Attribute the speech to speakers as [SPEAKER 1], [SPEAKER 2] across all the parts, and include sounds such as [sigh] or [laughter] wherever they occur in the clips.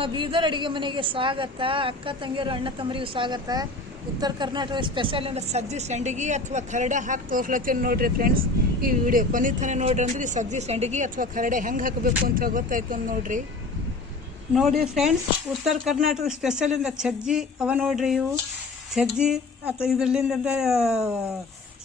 [SPEAKER 1] ನಮ್ಮ ಬೀದರ್ ಅಡುಗೆ ಮನೆಗೆ ಸ್ವಾಗತ, ಅಕ್ಕ ತಂಗಿಯರು, ಅಣ್ಣ ತಮ್ಮರಿಗೆ ಸ್ವಾಗತ. ಉತ್ತರ ಕರ್ನಾಟಕ ಸ್ಪೆಷಲ್ ಅಂದ್ರೆ ಸಜ್ಜಿ ಸಂಡಿಗೆ ಅಥವಾ ಕರಡೆ ಹಾಕಿ ತೋರ್ಸ್ಲತ್ತೀನಿ ನೋಡ್ರಿ ಫ್ರೆಂಡ್ಸ್ ಈ ವಿಡಿಯೋ ಕೊನೆ ತನ ನೋಡ್ರಿ ಅಂದ್ರೆ ಸಜ್ಜಿ ಸಂಡಿಗೆ ಅಥವಾ ಕರಡೆ ಹೆಂಗೆ ಹಾಕಬೇಕು ಅಂತ ಗೊತ್ತಾಯ್ತು ಅಂತ ನೋಡ್ರಿ. ನೋಡಿ ಫ್ರೆಂಡ್ಸ್ ಉತ್ತರ ಕರ್ನಾಟಕ ಸ್ಪೆಷಲ್ ಇಂದ ಸಜ್ಜಿ ಅವ ನೋಡ್ರಿ ಇವು. ಸಜ್ಜಿ ಅಥವಾ ಇದರಲ್ಲಿಂದ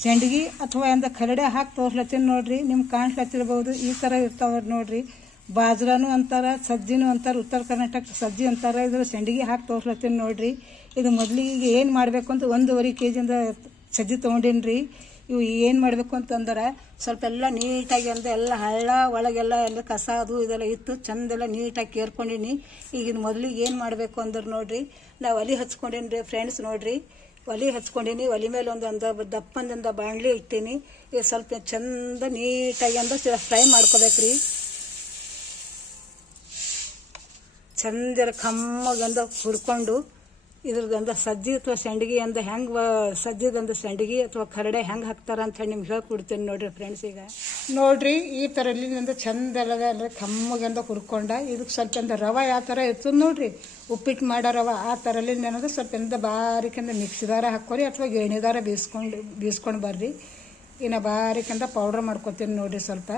[SPEAKER 1] ಸಂಡಿಗೆ ಅಥವಾ ಎಂದ ಕರಡೆ ಹಾಕಿ ತೋರ್ಸ್ಲತ್ತೀನಿ ನೋಡ್ರಿ. ನಿಮ್ಗೆ ಕಾಣಿಸ್ಲತ್ತಿರ್ಬೋದು, ಈ ಥರ ಇರ್ತಾವ ನೋಡ್ರಿ. ಬಾಜ್ರಾನು ಅಂತಾರ, ಸಜ್ಜಿನೂ ಅಂತಾರೆ, ಉತ್ತರ ಕರ್ನಾಟಕ ಸಜ್ಜಿ ಅಂತಾರೆ, ಇದ್ರ ಸಂಡಿಗೆ ಹಾಕಿ ತೋರ್ಸ್ಲತ್ತೀನಿ ನೋಡ್ರಿ. ಇದು ಮೊದಲಿಗೆ ಏನು ಮಾಡಬೇಕು ಅಂತ ಒಂದೂವರೆ ಕೆ ಜಿಯಿಂದ ಸಜ್ಜಿ ತೊಗೊಂಡಿನಿ ರೀ ಇವು ಏನು ಮಾಡಬೇಕು ಅಂತಂದ್ರೆ, ಸ್ವಲ್ಪ ಎಲ್ಲ ನೀಟಾಗಿ ಅಂದ್ರೆ ಎಲ್ಲ ಹಳ್ಳ ಒಳಗೆಲ್ಲ ಎಲ್ಲ ಕಸ ಅದು ಇದೆಲ್ಲ ಇತ್ತು, ಚಂದೆಲ್ಲ ನೀಟಾಗಿ ಕೇರ್ಕೊಂಡಿನಿ. ಈಗಿನ ಮೊದಲಿಗೆ ಏನು ಮಾಡಬೇಕು ಅಂದ್ರೆ ನೋಡ್ರಿ, ನಾವು ಒಲೆ ಹಚ್ಕೊಂಡೀನಿ ರೀ ಫ್ರೆಂಡ್ಸ್ ನೋಡ್ರಿ. ಒಲೆ ಹಚ್ಕೊಂಡಿನಿ, ಒಲೆ ಮೇಲೆ ಒಂದು ಅಂದ ದಪ್ಪಂದಿಂದ ಬಾಣಲಿ ಇಟ್ಟೀನಿ. ಈಗ ಸ್ವಲ್ಪ ಚಂದ ನೀಟಾಗಿ ಅಂದ್ರೆ ಫ್ರೈ ಮಾಡ್ಕೋಬೇಕು ರೀ ಚಂದರ ಕಮ್ಮಗಂದ ಹುರ್ಕೊಂಡು ಇದ್ರದಂದ ಸಜ್ಜಿ ಅಥವಾ ಸಂಡಿಗೆ ಅಂದ ಹೆಂಗೆ ಸಜ್ಜದಂದ ಸಂಡಿಗೆ ಅಥವಾ ಕರಡೆ ಹೆಂಗೆ ಹಾಕ್ತಾರ ಅಂತ ಹೇಳಿ ನಿಮ್ಗೆ ಹೇಳ್ಕೊಡ್ತೀನಿ ನೋಡ್ರಿ ಫ್ರೆಂಡ್ಸ್ ಈಗ. ನೋಡ್ರಿ, ಈ ಥರ ಇಲ್ಲಿಂದ ಚಂದ ಅಂದ್ರೆ ಎಲ್ಲ ಕಮ್ಮಗಂದ ಹುರ್ಕೊಂಡ ಇದಕ್ಕೆ ಸ್ವಲ್ಪ ಅಂದ ರವೆ ಯಾವ ಥರ ಇರ್ತದೆ ನೋಡ್ರಿ, ಉಪ್ಪಿಟ್ಟು ಮಾಡೋ ರವೆ, ಆ ಥರಲ್ಲಿಂದ ಏನಂದ್ರೆ ಸ್ವಲ್ಪ ಎಂದ ಬಾರಿಕಂದ ಮಿಕ್ಸಿದಾರ ಹಾಕೋರಿ ಅಥವಾ ಗಿರಣಿದಾರ ಬೀಸ್ಕೊಂಡು ಬೀಸ್ಕೊಂಡು ಬರ್ರಿ. ಇನ್ನು ಬಾರಿಕಂದ ಪೌಡ್ರ್ ಮಾಡ್ಕೊತೀನಿ ನೋಡ್ರಿ ಸ್ವಲ್ಪ,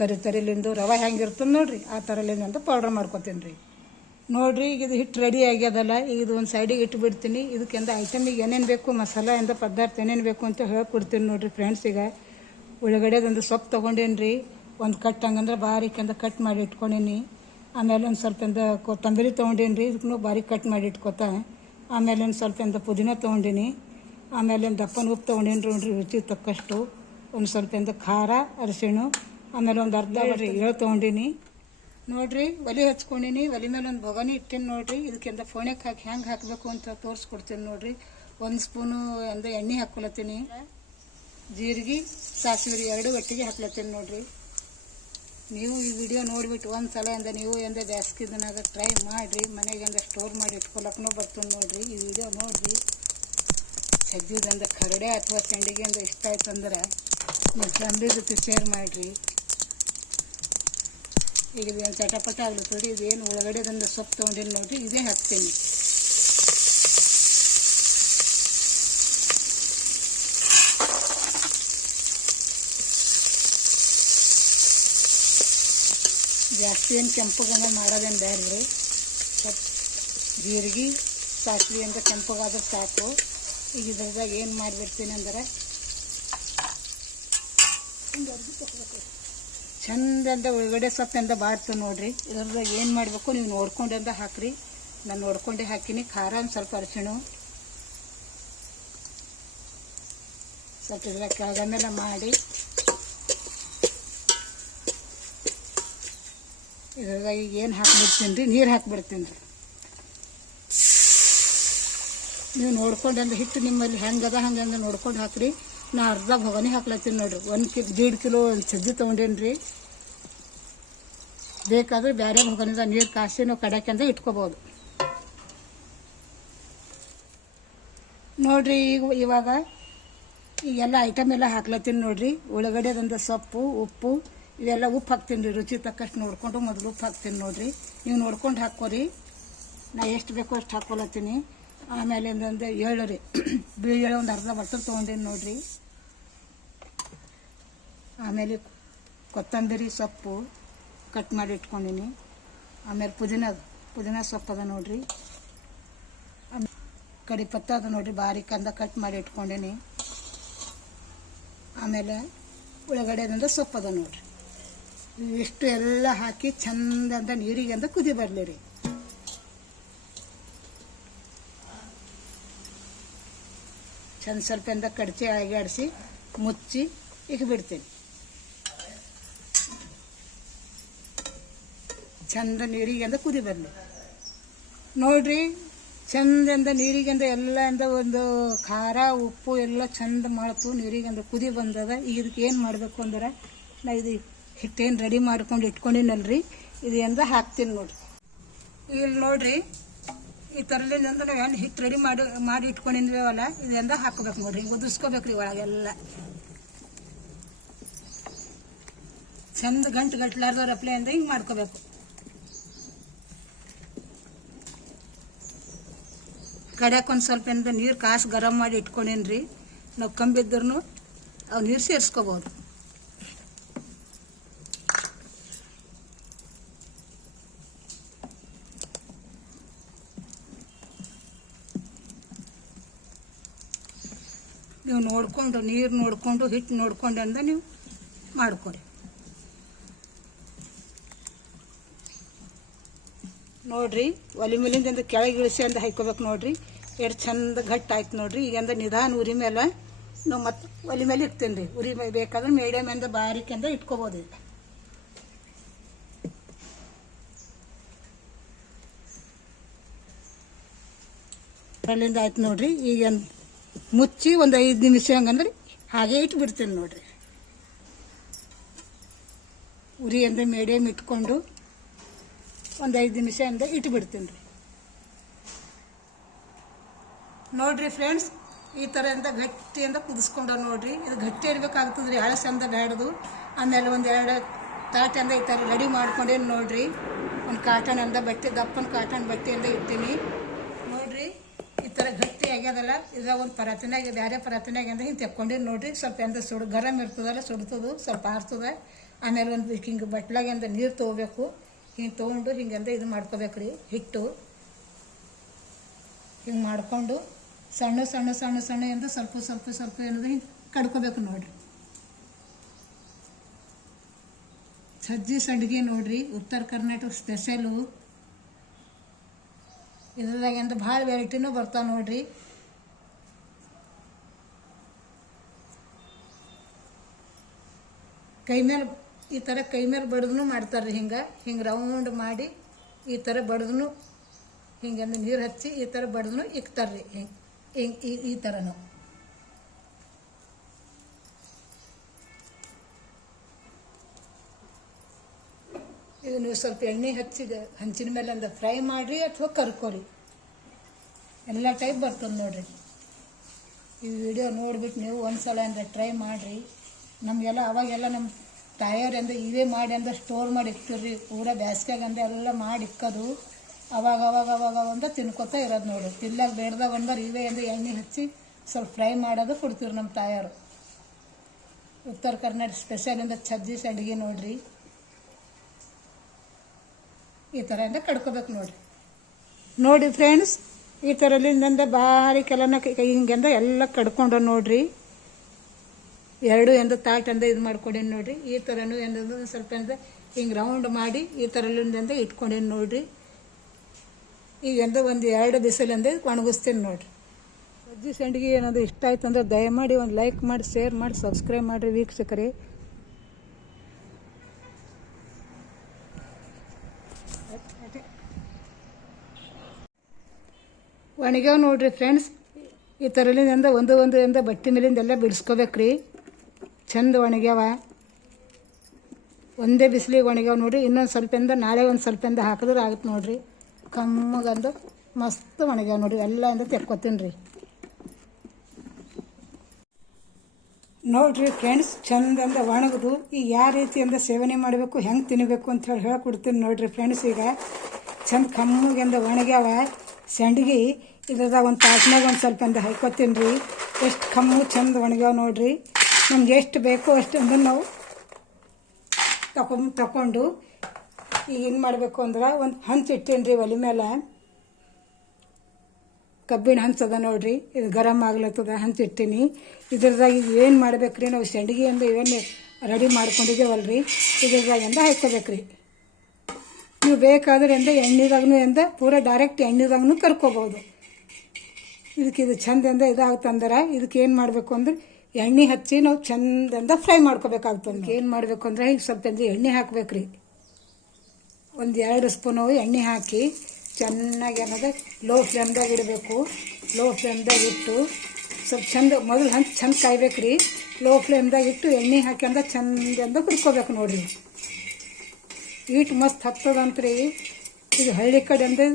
[SPEAKER 1] ತರಿ ತರಿಲಿಂದು ರವೆ ಹೆಂಗಿರ್ತದೆ ನೋಡ್ರಿ, ಆ ಥರಲಿಂದ ಪೌಡ್ರ್ ಮಾಡ್ಕೊತೀನಿ ರೀ ನೋಡ್ರಿ ಈಗ ಇದು ಹಿಟ್ಟು ರೆಡಿ ಆಗ್ಯದಲ್ಲ ಈಗ ಇದು ಒಂದು ಸೈಡಿಗೆ ಇಟ್ಟು ಬಿಡ್ತೀನಿ ಇದಕ್ಕೆಂದ ಐಟಮಿಗೆ ಏನೇನು ಬೇಕು ಮಸಾಲ ಎಂದ ಪದಾರ್ಥ ಏನೇನು ಬೇಕು ಅಂತ ಹೇಳ್ಕೊಡ್ತೀನಿ ನೋಡ್ರಿ ಫ್ರೆಂಡ್ಸ್ ಈಗ. ಸೊಪ್ಪು ತೊಗೊಂಡೇನಿ ರೀ ಒಂದು ಕಟ್ ಹಂಗಂದ್ರೆ ಬಾರಿಕಂದ ಕಟ್ ಮಾಡಿ ಇಟ್ಕೊಂಡೀನಿ. ಆಮೇಲೆ ಒಂದು ಸ್ವಲ್ಪ ಎಂದ ಕೊತ್ತಂಬರಿ ತೊಗೊಂಡೇನಿ ರೀ ಇದಕ್ಕೂ ಬಾರಿಕ್ ಕಟ್ ಮಾಡಿ ಇಟ್ಕೊತ. ಆಮೇಲೆ ಒಂದು ಸ್ವಲ್ಪ ಎಂದ ಪುದೀನ ತೊಗೊಂಡೀನಿ. ಆಮೇಲೆ ಒಂದು ದಪ್ಪನ ಉಪ್ಪು ತೊಗೊಂಡೇನಿ ನೋಡ್ರಿ ರುಚಿ ತಕ್ಕಷ್ಟು. ಒಂದು ಸ್ವಲ್ಪ ಎಂದ ಖಾರ ಅರಿಶಿಣು ಆಮೇಲೆ ಒಂದು ಅರ್ಧ ಏಳು ತೊಗೊಂಡೀನಿ. ನೋಡ್ರಿ, ಒಲೆ ಹಚ್ಕೊಂಡಿನಿ, ಒಲೆ ಮೇಲೆ ಒಂದು ಬೊಗನಿ ಇಟ್ಟೀನಿ ನೋಡ್ರಿ, ಇದಕ್ಕಿಂತ ಫೋಣೆಗೆ ಹಾಕಿ ಹೆಂಗೆ ಹಾಕಬೇಕು ಅಂತ ತೋರಿಸ್ಕೊಡ್ತೀನಿ ನೋಡ್ರಿ. ಒಂದು ಸ್ಪೂನು ಅಂದ ಎಣ್ಣೆ ಹಾಕ್ಕೊಳತ್ತೀನಿ. ಜೀರಿಗೆ ಸಾಸಿವೆ ಎರಡು ಒಟ್ಟಿಗೆ ಹಾಕ್ಲತ್ತೀನಿ ನೋಡ್ರಿ. ನೀವು ಈ ವಿಡಿಯೋ ನೋಡಿಬಿಟ್ಟು ಒಂದು ಸಲ ಅಂದ ನೀವು ಎಂದ ಜಾಸ್ತಿ ದಿನಾಗ ಟ್ರೈ ಮಾಡಿರಿ, ಮನೆಗೆ ಅಂದ ಸ್ಟೋರ್ ಮಾಡಿ ಇಟ್ಕೊಳಕ್ಕೂ ಬರ್ತದೆ ನೋಡ್ರಿ. ಈ ವಿಡಿಯೋ ನೋಡ್ರಿ. ಸಜ್ಜಿದಂದ ಕರಡೆ ಅಥವಾ ಸಂಡಿಗೆ ಅಂದ ಇಷ್ಟ ಆಯ್ತು ಅಂದ್ರೆ ನೀವು ಫ್ಯಾಮ್ಲಿ ಜೊತೆ ಶೇರ್ ಮಾಡಿರಿ. ಈಗ ಇದು ಚಟಪಟ ಆಗ್ಲತ್ತದ್ರಿ ಇದೇನು ಒಳಗಡೆದಂದ ಸೊಪ್ಪು ತೊಗೊಂಡಿನಿ ನೋಡ್ರಿ, ಇದೇ ಹಾಕ್ತೀನಿ. ಜಾಸ್ತಿ ಏನು ಕೆಂಪಗಂಗ ಮಾಡೋದೇನು ಬೇಡ್ರಿ. ಸ್ವಲ್ಪ ಜೀರಿಗೆ, ಸಾಸಿವೆ ಅಂದ್ರೆ ಕೆಂಪಗಾದ್ರೆ ಸಾಕು. ಈಗ ಇದ್ರದಾಗ ಏನು ಮಾಡಿಬಿಡ್ತೀನಿ ಅಂದ್ರೆ ಚಂದಂದ ಒಳಗಡೆ ಸೊಪ್ಪೆಂದ ಬಾಡ್ತು ನೋಡ್ರಿ. ಇದ್ರದಾಗ ಏನು ಮಾಡಬೇಕು ನೀವು ನೋಡ್ಕೊಂಡಂದ ಹಾಕ್ರಿ. ನಾನು ನೋಡ್ಕೊಂಡೆ ಹಾಕಿನಿ. ಖಾರ ಒಂದು ಸ್ವಲ್ಪ ಅರ್ಚಣು ಸ್ವಲ್ಪ ಇದ್ರ ಕೆಳಗನ್ನೆಲ್ಲ ಮಾಡಿ. ಇದ್ರದಾಗ ಏನು ಹಾಕ್ಬಿಡ್ತೀನಿ ರೀ? ನೀರು ಹಾಕ್ಬಿಡ್ತೀನಿ ರೀ. ನೀವು ನೋಡ್ಕೊಂಡಂದ ಹಿಟ್ಟು ನಿಮ್ಮಲ್ಲಿ ಹೆಂಗದ ಹಂಗಂದ ನೋಡ್ಕೊಂಡು ಹಾಕ್ರಿ. ನಾ ಅರ್ಧ ಭಗವನಿ ಹಾಕ್ಲತ್ತೀನಿ ನೋಡ್ರಿ. ಒಂದು ಕಿ, ದೀಡ್ ಕಿಲೋ ಸಜ್ಜಿ ತೊಗೊಂಡೇನ್ರಿ. ಬೇಕಾದ್ರೆ ಬೇರೆ ಭಗವನಿದ ನೀರು ಕಾಸಿ ನಾವು ಕಡಕ್ಯಂದ ಇಟ್ಕೋಬೋದು. ನೋಡ್ರಿ ಈಗ ಇವಾಗ ಎಲ್ಲ ಐಟಮ್ ಎಲ್ಲ ಹಾಕ್ಲತ್ತೀನಿ ನೋಡ್ರಿ. ಉಳ್ಳಗಡೆದಂದ ಸೊಪ್ಪು, ಉಪ್ಪು ಇವೆಲ್ಲ ಉಪ್ಪು ಹಾಕ್ತೀನಿ ರೀ. ರುಚಿ ತಕ್ಕಷ್ಟು ನೋಡಿಕೊಂಡು ಮೊದಲು ಉಪ್ಪು ಹಾಕ್ತೀನಿ ನೋಡ್ರಿ. ನೀವು ನೋಡ್ಕೊಂಡು ಹಾಕೋರಿ ನಾ ಎಷ್ಟು ಬೇಕೋ ಅಷ್ಟು ಹಾಕ್ಕೊಳತ್ತೀನಿ ಆಮೇಲೆ ಏಳು ರೀ. [clears throat] ಬಿಳಿ ಒಂದು ಅರ್ಧ ಬಟ್ಟಲು ತೊಗೊಂಡೇನಿ ನೋಡ್ರಿ. ಆಮೇಲೆ ಕೊತ್ತಂಬರಿ ಸೊಪ್ಪು ಕಟ್ ಮಾಡಿ ಇಟ್ಕೊಂಡೀನಿ. ಆಮೇಲೆ ಪುದೀನ ಪುದೀನ ಸೊಪ್ಪು ಅದ ನೋಡ್ರಿ. ಕಡಿ ಪತ್ತ ಅದ ನೋಡ್ರಿ ಬಾರೀಕ್ ಕಂದ ಕಟ್ ಮಾಡಿ ಇಟ್ಕೊಂಡೀನಿ. ಆಮೇಲೆ ಉಳ್ಳಗಡೆದಿಂದ ಸೊಪ್ಪು ಅದ ನೋಡ್ರಿ. ಇಷ್ಟು ಎಲ್ಲ ಹಾಕಿ ಚಂದ ನೀರಿಗೆ ಅಂದ ಕುದಿ ಬರಲಿ ರೀ. ಚಂದ ಸ್ವಲ್ಪ ಎಂದ ಕಡಚೆ ಆಗಿ ಆಡಿಸಿ ಮುಚ್ಚಿ ಈಗ ಬಿಡ್ತೀನಿ. ಚಂದ ನೀರಿಗೆಂದ ಕುದಿ ಬರಲಿ. ನೋಡ್ರಿ ಚಂದಿಂದ ನೀರಿಗೆಂದ ಎಲ್ಲ ಎಂದ ಒಂದು ಖಾರ, ಉಪ್ಪು ಎಲ್ಲ ಚಂದ ಮಾಡ್ತು ನೀರಿಗೆಂದ ಕುದಿ ಬಂದದ. ಈಗ ಇದಕ್ಕೆ ಏನು ಮಾಡಬೇಕು ಅಂದ್ರೆ, ನಾ ಇದು ಹಿಟ್ಟೇನು ರೆಡಿ ಮಾಡ್ಕೊಂಡು ಇಟ್ಕೊಂಡಿನಲ್ರಿ. ಇದು ಎಂದ ಹಾಕ್ತೀನಿ ನೋಡ್ರಿ. ಇಲ್ಲಿ ನೋಡ್ರಿ ಈ ಥರದಿಂದ ನಾವು ಹೆಣ್ಣು ಹಿಟ್ಟು ರೆಡಿ ಮಾಡಿ ಮಾಡಿ ಇಟ್ಕೊಂಡಿದ್ವಲ್ಲ ಇದೆಲ್ಲ ಹಾಕ್ಬೇಕು ನೋಡ್ರಿ, ಹಿಂಗೆ ಉದುರ್ಸ್ಕೋಬೇಕು ರೀ ಒಳಗೆಲ್ಲ ಚಂದ ಗಂಟು ಗಟ್ಲಾರ್ದ ರಪ್ಲೆ ಅಂದ್ರೆ ಹಿಂಗೆ ಮಾಡ್ಕೋಬೇಕು. ಕಡೆಯಕ್ಕೆ ಒಂದು ಸ್ವಲ್ಪ ಏನಿದೆ ನೀರು ಕಾಸು ಗರಂ ಮಾಡಿ ಇಟ್ಕೊಂಡೇನ್ರಿ, ನಾವು ಕಂಬಿದ್ರೂ ಅವು ನೀರು ಸೇರಿಸ್ಕೋಬೋದು. ನೀವು ನೋಡಿಕೊಂಡು, ನೀರು ನೋಡಿಕೊಂಡು ಹಿಟ್ಟು ನೋಡ್ಕೊಂಡು ಅಂದ ನೀವು ಮಾಡ್ಕೊರಿ. ನೋಡ್ರಿ, ಒಲೆ ಮೇಲಿಂದ ಕೆಳಗೆ ಇಳಿಸಿ ಅಂದ ಹಾಯ್ಕೋಬೇಕು ನೋಡ್ರಿ. ಎಷ್ಟು ಚಂದ ಗಟ್ಟಿ ಆಯ್ತು ನೋಡ್ರಿ. ಈಗ ಅಂದ ನಿಧಾನ ಉರಿ ಮೇಲೆ ನಾವು ಮತ್ತೆ ಒಲೆ ಮೇಲೆ ಇಡ್ತೀನಿ ರೀ. ಉರಿ ಮೇಲೆ ಬೇಕಾದ್ರೆ ಮೀಡಿಯಮ್ ಅಂದ ಬಾರಿಕೆ ಅಂದ ಇಟ್ಕೋಬೋದು ಅಲ್ಲಿಂದ ಆಯ್ತು ನೋಡ್ರಿ. ಈಗ ಮುಚ್ಚಿ ಒಂದು ಐದು ನಿಮಿಷ ಹಂಗಂದ್ರೆ ಹಾಗೆ ಇಟ್ಟು ಬಿಡ್ತೀನಿ ನೋಡ್ರಿ. ಉರಿ ಅಂದ್ರೆ ಮೀಡಿಯಮ್ ಇಟ್ಕೊಂಡು ಒಂದು ಐದು ನಿಮಿಷ ಅಂದ ಇಟ್ಟು ಬಿಡ್ತೀನಿ ರೀ. ನೋಡ್ರಿ ಫ್ರೆಂಡ್ಸ್ ಈ ಥರ ಅಂತ ಗಟ್ಟಿಯಿಂದ ಕುದಿಸ್ಕೊಂಡ ನೋಡ್ರಿ. ಇದು ಗಟ್ಟಿ ಇರ್ಬೇಕಾಗ್ತದೆ ರೀ ಚಂದ ಬೇಡದು ಆಮೇಲೆ ಒಂದೆರಡು ಎರಡು ತಾಟೆ ಅಂದ ಈ ಥರ ರೆಡಿ ಮಾಡ್ಕೊಂಡೇನು ನೋಡ್ರಿ. ಒಂದು ಕಾಟನ್ ಅಂದ ಬಟ್ಟೆ, ದಪ್ಪನ ಕಾಟನ್ ಬಟ್ಟೆಯಿಂದ ಇಡ್ತೀನಿ ನೋಡ್ರಿ, ಈ ಥರ ಆಗ್ಯದಲ್ಲ? ಇದ್ರಾಗ ಒಂದು ಪರತಿನಾಗ ಬೇರೆ ಪರತಿನಾಗ ಅಂದ್ರೆ ಹಿಂಗೆ ತೆಕ್ಕೊಂಡಿರಿ ನೋಡ್ರಿ. ಸ್ವಲ್ಪ ಎಂದ ಸುಡು, ಗರಂ ಇರ್ತದಲ್ಲ, ಸುಡ್ತದೆ, ಸ್ವಲ್ಪ ಆರ್ತದೆ. ಆಮೇಲೆ ಒಂದು ಹಿಂಗೆ ಬಟ್ಲಾಗ ಅಂದ ನೀರು ತೊಗೋಬೇಕು. ಹಿಂಗೆ ತೊಗೊಂಡು ಹಿಂಗೆಂದ ಇದು ಮಾಡ್ಕೋಬೇಕು ರೀ ಹಿಟ್ಟು. ಹಿಂಗೆ ಮಾಡಿಕೊಂಡು ಸಣ್ಣ ಸಣ್ಣ ಸಣ್ಣ ಸಣ್ಣ ಎಂದ ಸ್ವಲ್ಪ ಸ್ವಲ್ಪ ಸ್ವಲ್ಪ ಏನದು ಹಿಂಗೆ ಕಡ್ಕೋಬೇಕು ನೋಡ್ರಿ. ಸಜ್ಜಿ ಸಂಡಿಗೆ ನೋಡ್ರಿ, ಉತ್ತರ ಕರ್ನಾಟಕ ಸ್ಪೆಷಲು ಇದ್ರದಾಗ ಎಂದು ಭಾಳ ವೆರೈಟಿನೂ ಬರ್ತಾವೆ ನೋಡ್ರಿ. ಕೈ ಮೇಲೆ ಈ ಥರ ಕೈ ಮೇಲೆ ಬಡ್ದು ಮಾಡ್ತಾರೆ ಹಿಂಗೆ. ಹಿಂಗೆ ರೌಂಡ್ ಮಾಡಿ ಈ ಥರ ಬಡ್ದು ಹಿಂಗೆ ನೀರು ಹಚ್ಚಿ ಈ ಥರ ಬಡ್ದು ಇಕ್ತಾರೆ ರೀ ಹಿಂಗೆ. ಹಿಂಗೆ ಈ ಈ ಥರನು ಇದು ನೀವು ಸ್ವಲ್ಪ ಎಣ್ಣೆ ಹಚ್ಚಿ ಹಂಚಿನ ಮೇಲೆ ಅಂದ್ರೆ ಫ್ರೈ ಮಾಡಿರಿ ಅಥವಾ ಕರ್ಕೊರಿ. ಎಲ್ಲ ಟೈಪ್ ಬರ್ತದೆ ನೋಡಿರಿ. ಈ ವಿಡಿಯೋ ನೋಡ್ಬಿಟ್ಟು ನೀವು ಒಂದು ಸಲ ಅಂದರೆ ಟ್ರೈ ಮಾಡಿರಿ. ನಮಗೆಲ್ಲ ಅವಾಗೆಲ್ಲ ನಮ್ಮ ಅಂದ್ರೆ ಇವೇ ಮಾಡಿ ಅಂದ್ರೆ ಸ್ಟೋರ್ ಮಾಡಿ ಇಕ್ತಿರ್ರಿ ಪೂರ ಬ್ಯಾಸ್ಗ್ಯಾಗ ಅಂದ್ರೆ ಎಲ್ಲ ಮಾಡಿ ಇಕ್ಕೋದು. ಅವಾಗ ಅವಾಗ ಅವಾಗ ಒಂದು ತಿನ್ಕೋತಾ ಇರೋದು ನೋಡು. ತಿನ್ಲಾಗ ಬೇಡ್ದಾಗ ಅಂದ್ರೆ ಇವೇ ಅಂದ್ರೆ ಎಣ್ಣೆ ಹಚ್ಚಿ ಸ್ವಲ್ಪ ಫ್ರೈ ಮಾಡೋದು ಕೊಡ್ತೀವಿ ನಮ್ಮ ತಾಯಿಯವರು ಉತ್ತರ ಕರ್ನಾಟಕ ಸ್ಪೆಷಲ್ ಅಂದ್ರೆ ಛಜ್ಜಿ ಸಂಡಿಗೆ ನೋಡ್ರಿ. ಈ ಥರ ಅಂದ್ರೆ ಕಡ್ಕೋಬೇಕು ನೋಡ್ರಿ. ನೋಡಿ ಫ್ರೆಂಡ್ಸ್ ಈ ಥರಲಿಂದ ಭಾರಿ ಕೆಲನ ಅಂದ್ರೆ ಎಲ್ಲ ಕಡ್ಕೊಂಡು ನೋಡ್ರಿ. ಎರಡು ಎಂದು ತಾಟ್ ಅಂದ ಇದು ಮಾಡ್ಕೊಂಡೇನು ನೋಡ್ರಿ. ಈ ಥರನೂ ಎಂದ ಸ್ವಲ್ಪ ಎಂದ ಹಿಂಗೆ ರೌಂಡ್ ಮಾಡಿ ಈ ಥರಲಿಂದ ಇಟ್ಕೊಂಡೇನು ನೋಡ್ರಿ. ಈಗ ಎಂದ ಒಂದು ಎರಡು ಬಿಸಿಲಿಂದ ಒಣಗಿಸ್ತೀನಿ ನೋಡ್ರಿ. ಸಜ್ಜಿ ಸಂಡಿಗೆ ಏನಾದರೂ ಇಷ್ಟ ಆಯ್ತು ಅಂದ್ರೆ ದಯಮಾಡಿ ಒಂದು ಲೈಕ್ ಮಾಡಿ, ಶೇರ್ ಮಾಡಿ, ಸಬ್ಸ್ಕ್ರೈಬ್ ಮಾಡಿರಿ ವೀಕ್ಷಕರಿ. ಒಣಗ್ಯಾವ ನೋಡ್ರಿ ಫ್ರೆಂಡ್ಸ್ ಈ ಥರಲಿಂದ ಒಂದು ಒಂದು ಎಂದ ಬಟ್ಟೆ ಮೇಲಿಂದ ಎಲ್ಲ ಬಿಡಿಸ್ಕೋಬೇಕ್ರಿ. ಚಂದ ಒಣಗ್ಯಾವ. ಒಂದೇ ಬಿಸಿಲಿಗೆ ಒಣಗ್ಯಾವ ನೋಡ್ರಿ, ಇನ್ನೊಂದು ಸ್ವಲ್ಪದಿಂದ ನಾಳೆ ಒಂದು ಸ್ವಲ್ಪದಿಂದ ಹಾಕಿದ್ರೆ ಆಗುತ್ತೆ ನೋಡಿರಿ. ಕಮ್ಮಗಂದು ಮಸ್ತ್ ಒಣಗ್ಯಾವ ನೋಡ್ರಿ, ಎಲ್ಲ ಇಂದ ತೆಕ್ಕೊತೀನಿ ರೀ. ನೋಡ್ರಿ ಫ್ರೆಂಡ್ಸ್ ಚಂದಂದ ಒಣಗಿದು. ಈಗ ಯಾವ ರೀತಿಯಿಂದ ಸೇವನೆ ಮಾಡಬೇಕು, ಹೆಂಗೆ ತಿನ್ನಬೇಕು ಅಂತ ಹೇಳಿ ಹೇಳ್ಕೊಡ್ತೀನಿ ನೋಡಿರಿ ಫ್ರೆಂಡ್ಸ್ ಈಗ. ಚಂದ ಕಮ್ಮಗಿಂದ ಒಣಗ್ಯಾವ. ಸಂಡಿಗೆ ಇದ್ರದಾಗ ಒಂದು ತಾಟ್ನಾಗ ಒಂದು ಸ್ವಲ್ಪ ಅಂದ ಹಾಕೋತೀನಿ ರೀ. ಎಷ್ಟು ಕಮ್ಮು ಚಂದ ಒಣಗ್ಯಾವ ನೋಡ್ರಿ. ನಮ್ಗೆ ಎಷ್ಟು ಬೇಕೋ ಅಷ್ಟು ಅಂದ್ರೆ ನಾವು ತಗೊಂಡು ತಗೊಂಡು ಈಗ ಏನು ಮಾಡಬೇಕು ಅಂದ್ರೆ ಒಂದು ಹಂಚು ರೀ ಒಲೆ ಮೇಲೆ ಕಬ್ಬಿಣ ಹಂಚದ ನೋಡ್ರಿ, ಇದು ಗರಮ್ ಆಗ್ಲತ್ತದ, ಹಂಚು ಇಟ್ಟೀನಿ. ಇದ್ರದಾಗ ಈಗ ಏನು ಮಾಡ್ಬೇಕ್ರಿ ನಾವು ಸಂಡಿಗೆ ಅಂದ್ರೆ ಏನು ರೆಡಿ ಮಾಡ್ಕೊಂಡಿದ್ದೇವಲ್ರಿ ಇದ್ರದಾಗಿಂದ ರೀ ನೀವು ಬೇಕಾದ್ರೆ ಎಂದ ಎಣ್ಣೆದಾಗೂ ಎಂದ ಪೂರ ಡೈರೆಕ್ಟ್ ಎಣ್ಣೆದಾಗೂ ಕರ್ಕೋಬೋದು. ಇದಕ್ಕೆ ಇದು ಚಂದಿಂದ ಇದಾಗ್ತಂದ್ರೆ, ಇದಕ್ಕೆ ಏನು ಮಾಡಬೇಕು ಅಂದ್ರೆ ಎಣ್ಣೆ ಹಚ್ಚಿ ನಾವು ಚಂದಂದ ಫ್ರೈ ಮಾಡ್ಕೋಬೇಕಾಗ್ತದೆ. ಏನು ಮಾಡಬೇಕು ಅಂದ್ರೆ, ಈಗ ಸ್ವಲ್ಪ ಎಣ್ಣೆ ಹಾಕ್ಬೇಕ್ರಿ. ಒಂದು ಎರಡು ಸ್ಪೂನು ಎಣ್ಣೆ ಹಾಕಿ ಚೆನ್ನಾಗಿ ಅನ್ನೋದು ಲೋ ಫ್ಲೇಮ್ದಾಗ ಇಡಬೇಕು. ಲೋ ಫ್ಲೇಮ್ದಾಗ ಇಟ್ಟು ಸ್ವಲ್ಪ ಚಂದ, ಮೊದಲು ಹಂಗೆ ಚೆಂದ ಕಾಯ್ಬೇಕು ರೀ ಲೋ ಫ್ಲೇಮ್ದಾಗ ಇಟ್ಟು ಎಣ್ಣೆ ಹಾಕಿ ಹಾಕ್ಯಂದ ಚಂದ ಕುಡ್ಕೋಬೇಕು ನೋಡಿರಿ. ಈಟ್ ಮಸ್ತ್ ಹತ್ತದಂತ್ರಿ. ಇದು ಹಳ್ಳಿ ಕಡೆ ಅಂದ್ರೆ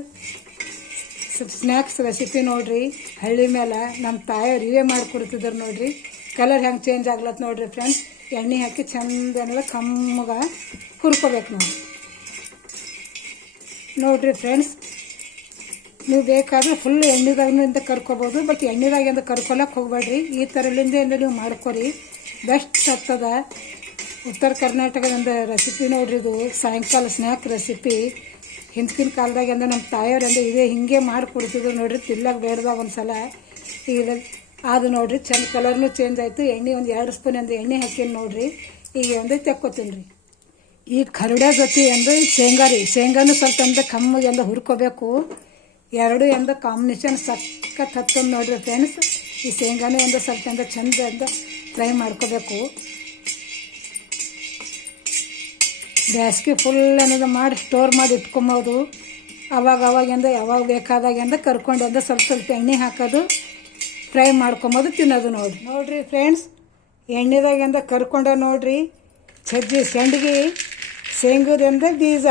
[SPEAKER 1] ಸ್ನ್ಯಾಕ್ಸ್ ರೆಸಿಪಿ ನೋಡ್ರಿ, ಹಳ್ಳಿ ಮೇಲೆ ನಮ್ಮ ತಾಯಿಯವ್ರು ಇವೇ ಮಾಡಿಕೊಡ್ತಿದ್ರು ನೋಡ್ರಿ. ಕಲರ್ ಹೆಂಗೆ ಚೇಂಜ್ ಆಗ್ಲತ್ತ ನೋಡ್ರಿ ಫ್ರೆಂಡ್ಸ್ ಎಣ್ಣೆ ಹಾಕಿ ಚಂದ ಎಲ್ಲ ಕಮ್ಮಗ ಹುರ್ಕೋಬೇಕು ನಾವು. ನೋಡ್ರಿ ಫ್ರೆಂಡ್ಸ್ ನೀವು ಬೇಕಾದ್ರೆ ಫುಲ್ ಎಣ್ಣೆದಾಗಿಂದ ಕರ್ಕೋಬೋದು ಬಟ್ ಎಣ್ಣೆದಾಗಿಂದ ಕರ್ಕೊಳಕ್ಕೆ ಹೋಗ್ಬೇಡ್ರಿ. ಈ ಥರಲಿಂದ ನೀವು ಮಾಡ್ಕೊರಿ. ಬೆಸ್ಟ್ ಹತ್ತದ ಉತ್ತರ ಕರ್ನಾಟಕದ ರೆಸಿಪಿ ನೋಡ್ರಿ ಇದು, ಸಾಯಂಕಾಲ ಸ್ನ್ಯಾಕ್ ರೆಸಿಪಿ ಹಿಂದಿನ ಅಂದ್ರೆ ನಮ್ಮ ತಾಯಿಯವ್ರಿಂದ ಇದೇ ಹಿಂಗೆ ಮಾಡಿಕೊಡ್ತಿದ್ರು ನೋಡ್ರಿ ತಿಲ್ಲಕ್ಕೆ ಬೇಡ್ದಾಗ ಒಂದು ಸಲ ಈಗ ಅದು ನೋಡ್ರಿ, ಚಂದ ಕಲರ್ನು ಚೇಂಜ್ ಆಯಿತು. ಎಣ್ಣೆ ಒಂದು ಎರಡು ಸ್ಪೂನ್ ಅಂದ್ರೆ ಎಣ್ಣೆ ಹಾಕೀನಿ ನೋಡ್ರಿ. ಈಗ ಒಂದು ತೆಕ್ಕೋತೀನಿ ರೀ. ಈ ಕರುಡ ಜೊತೆ ಅಂದ್ರೆ ಶೇಂಗಾ ರೀ. ಶೇಂಗಾನು ಸ್ವಲ್ಪ ಅಂದ್ರೆ ಕಮ್ಮಿ ಎಲ್ಲ ಹುರ್ಕೋಬೇಕು. ಎರಡು ಎಂದ ಕಾಂಬಿನೇಷನ್ ಸಖತ್ ಹತ್ತೊಂದು ನೋಡ್ರಿ ಫ್ರೆಂಡ್ಸ್ ಈ ಶೇಂಗಾನು ಒಂದು ಸ್ವಲ್ಪ ಅಂದ್ರೆ ಚಂದ ಅಂತ ಫ್ರೈ ಮಾಡ್ಕೋಬೇಕು. ಬೇಸಿಗೆ ಫುಲ್ ಏನದ ಮಾಡಿ ಸ್ಟೋರ್ ಮಾಡಿ ಇಟ್ಕೊಬೋದು ಅವಾಗ ಅವಾಗಿಂದ ಯಾವಾಗ ಬೇಕಾದಾಗಿಂದ ಕರ್ಕೊಂಡು ಅಂದ್ರೆ ಸ್ವಲ್ಪ ಸ್ವಲ್ಪ ಎಣ್ಣೆ ಹಾಕೋದು ಫ್ರೈ ಮಾಡ್ಕೊಂಬೋದು ತಿನ್ನೋದು ನೋಡ್ರಿ ನೋಡಿರಿ ಫ್ರೆಂಡ್ಸ್ ಎಣ್ಣೆದಾಗಿಂದ ಕರ್ಕೊಂಡ ನೋಡ್ರಿ, ಸಜ್ಜಿ ಸಂಡ್ಗಿ ಶೇಂಗದಿಂದ ಬೀಜ,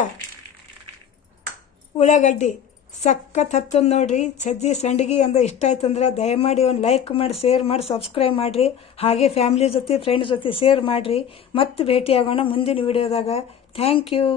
[SPEAKER 1] ಉಳ್ಳಾಗಡ್ಡಿ ಸಖತ್ ಹತ್ತೊಂದು ನೋಡಿರಿ. ಸಜ್ಜಿ ಸಂಡಿಗೆ ಅಂದ್ರೆ ಇಷ್ಟ ಆಯ್ತು ಅಂದ್ರೆ ದಯಮಾಡಿ ಒಂದು ಲೈಕ್ ಮಾಡಿ ಶೇರ್ ಮಾಡಿ ಸಬ್ಸ್ಕ್ರೈಬ್ ಮಾಡಿರಿ. ಹಾಗೆ ಫ್ಯಾಮಿಲಿ ಜೊತೆ ಫ್ರೆಂಡ್ಸ್ ಜೊತೆ ಶೇರ್ ಮಾಡಿರಿ. ಮತ್ತೆ ಭೇಟಿಯಾಗೋಣ ಮುಂದಿನ ವಿಡಿಯೋದಾಗ ಥ್ಯಾಂಕ್ ಯು